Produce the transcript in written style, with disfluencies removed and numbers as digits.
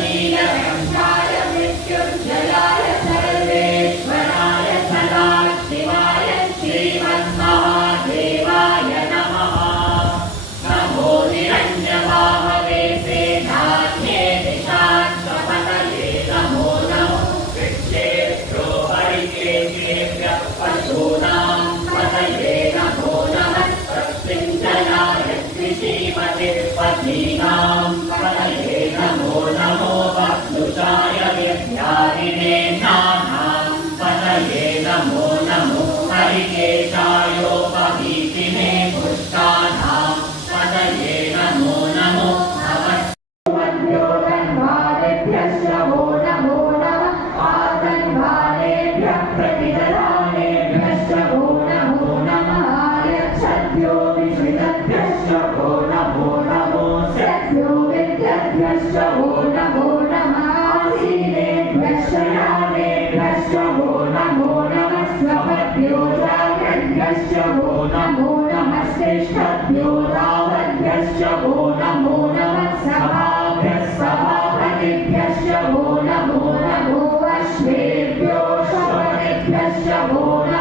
नीलकण्ठाय मृत्युञ्जयाय सर्वेश्वराय सदाशिवाय श्रीमन्महादेवाय नमः। नमो निरञ्जनबाहवे सेनान्ये दिशान्तपतये नमो नमो विक्षेप्यो हरिकेशेभ्यः पशूनां पतये नमो नमः। प्रत्यञ्जयाय कृषिमते पतीनां पतये नमो नमो। वक्लुषाय विद्यारिणे नानां पतये नमो नमो। हरिकेशायोपवीतिने पुष्टानां पतये नमो नमो। नमो नमो नमः। आतन्वालेभ्यः प्रतिदलानेभ्यश्च वो नमो नमः। यक्षभ्यो विश्वितभ्यश्च वो नमो नमो। सभ्यो विद्यभ्यश्च वो नमो नमः। आसीनेभ्यश्च यानेभ्यश्च वो नमो नमः। स्वभ्यो जागृभ्यश्च वो नमो नमः। श्रेष्ठभ्यो रावभ्यश्च वो नमो नमः। सभाभ्यः सभापतिभ्यश्च वो नमो नमो। अश्वेभ्यो श्रवणेभ्यश्च वो नमो